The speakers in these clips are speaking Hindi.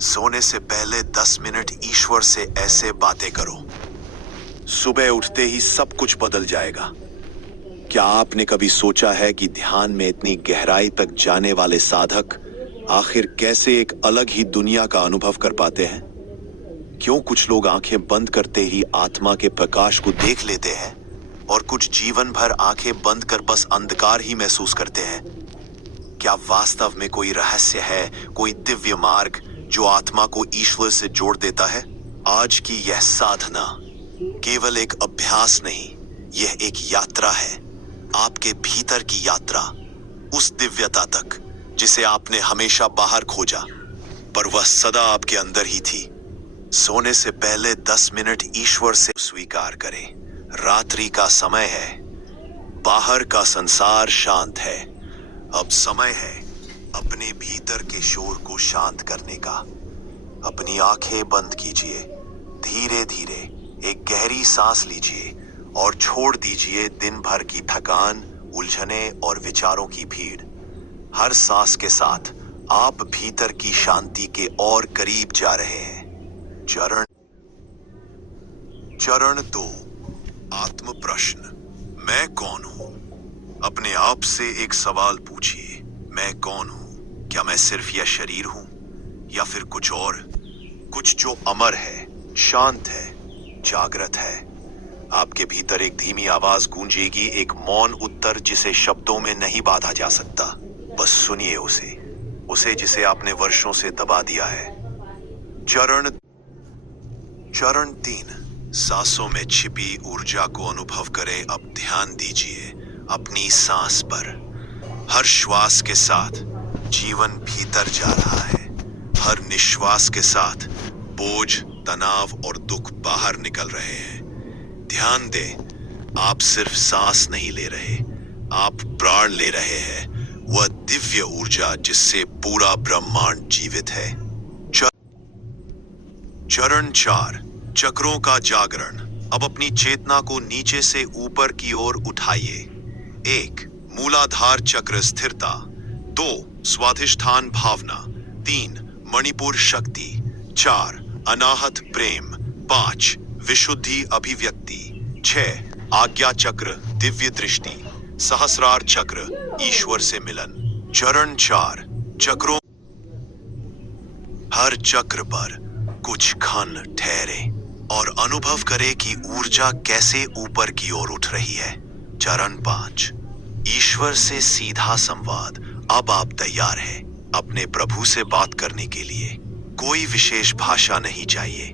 सोने से पहले 10 मिनट ईश्वर से ऐसे बातें करो। सुबह उठते ही सब कुछ बदल जाएगा। क्या आपने कभी सोचा है कि ध्यान में इतनी गहराई तक जाने वाले साधक आखिर कैसे एक अलग ही दुनिया का अनुभव कर पाते हैं? क्यों कुछ लोग आंखें बंद करते ही आत्मा के प्रकाश को देख लेते हैं और कुछ जीवन भर आंखें बंद कर बस अंधकार ही महसूस करते हैं? क्या वास्तव में कोई रहस्य है, कोई दिव्य मार्ग जो आत्मा को ईश्वर से जोड़ देता है? आज की यह साधना केवल एक अभ्यास नहीं, यह एक यात्रा है, आपके भीतर की यात्रा, उस दिव्यता तक जिसे आपने हमेशा बाहर खोजा, पर वह सदा आपके अंदर ही थी। सोने से पहले 10 मिनट ईश्वर से स्वीकार करें। रात्रि का समय है, बाहर का संसार शांत है। अब समय है अपने भीतर के शोर को शांत करने का। अपनी आंखें बंद कीजिए, धीरे धीरे एक गहरी सांस लीजिए और छोड़ दीजिए दिन भर की थकान, उलझने और विचारों की भीड़। हर सांस के साथ आप भीतर की शांति के और करीब जा रहे हैं। चरण 2, आत्म प्रश्न। मैं कौन हूं? अपने आप से एक सवाल पूछिए, मैं कौन हूं? क्या मैं सिर्फ यह शरीर हूं या फिर कुछ और, कुछ जो अमर है, शांत है, जागृत है? आपके भीतर एक धीमी आवाज गूंजेगी, एक मौन उत्तर जिसे शब्दों में नहीं बांधा जा सकता। बस सुनिए उसे जिसे आपने वर्षों से दबा दिया है। चरण 3, सांसों में छिपी ऊर्जा को अनुभव करें। अब ध्यान दीजिए अपनी सांस पर। हर श्वास के साथ जीवन भीतर जा रहा है, हर निश्वास के साथ बोझ, तनाव और दुख बाहर निकल रहे हैं। ध्यान दें, आप सिर्फ सांस नहीं ले रहे, आप प्राण ले रहे हैं, वह दिव्य ऊर्जा जिससे पूरा ब्रह्मांड जीवित है। चरण 4, चक्रों का जागरण। अब अपनी चेतना को नीचे से ऊपर की ओर उठाइए। 1, मूलाधार चक्र स्थिरता। 2, स्वाधिष्ठान भावना। 3, मणिपुर शक्ति। 4, अनाहत प्रेम। 5, विशुद्धि अभिव्यक्ति। 6, आज्ञा चक्र दिव्य दृष्टि। सहस्रार चक्र ईश्वर से मिलन। चरण 4, चक्रों। हर चक्र पर कुछ क्षण ठहरे और अनुभव करें कि ऊर्जा कैसे ऊपर की ओर उठ रही है। चरण 5, ईश्वर से सीधा संवाद। अब आप तैयार हैं अपने प्रभु से बात करने के लिए। कोई विशेष भाषा नहीं चाहिए,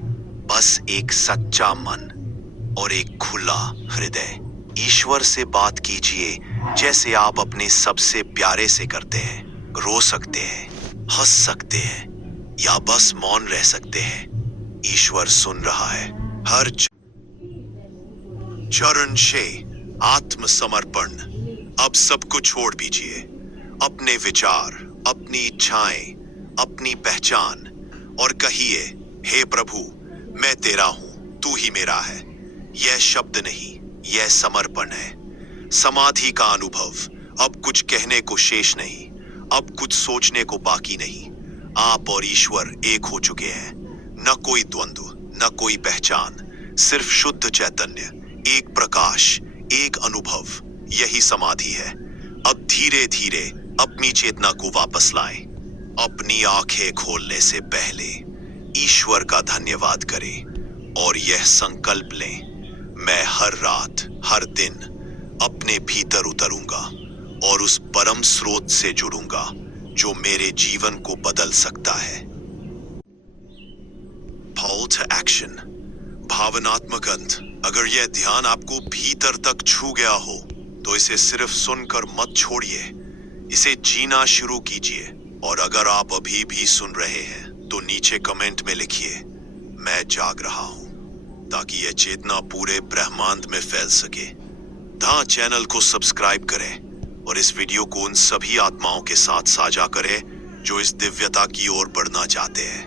बस एक सच्चा मन और एक खुला हृदय। ईश्वर से बात कीजिए जैसे आप अपने सबसे प्यारे से करते हैं। रो सकते हैं, हंस सकते हैं या बस मौन रह सकते हैं। ईश्वर सुन रहा है। हर चरण 6, आत्मसमर्पण। अब सब कुछ छोड़ दीजिए, अपने विचार, अपनी इच्छाएं, अपनी पहचान, और कहिए, हे प्रभु, मैं तेरा हूं, तू ही मेरा है। यह शब्द नहीं, यह समर्पण है। समाधि का अनुभव। अब कुछ कहने को शेष नहीं, अब कुछ सोचने को बाकी नहीं। आप और ईश्वर एक हो चुके हैं। न कोई द्वंद्व, न कोई पहचान, सिर्फ शुद्ध चैतन्य, एक प्रकाश, एक अनुभव। यही समाधि है। अब धीरे धीरे अपनी चेतना को वापस लाएं। अपनी आंखें खोलने से पहले ईश्वर का धन्यवाद करें और यह संकल्प लें, मैं हर रात, हर दिन अपने भीतर उतरूंगा और उस परम स्रोत से जुड़ूंगा जो मेरे जीवन को बदल सकता है। कॉल टू एक्शन, भावनात्मक अंत। अगर यह ध्यान आपको भीतर तक छू गया हो तो इसे सिर्फ सुनकर मत छोड़िए, इसे जीना शुरू कीजिए। और अगर आप अभी भी सुन रहे हैं तो नीचे कमेंट में लिखिए, मैं जाग रहा हूं, ताकि यह चेतना पूरे ब्रह्मांड में फैल सके। चैनल को सब्सक्राइब करें और इस वीडियो को उन सभी आत्माओं के साथ साझा करें जो इस दिव्यता की ओर बढ़ना चाहते हैं।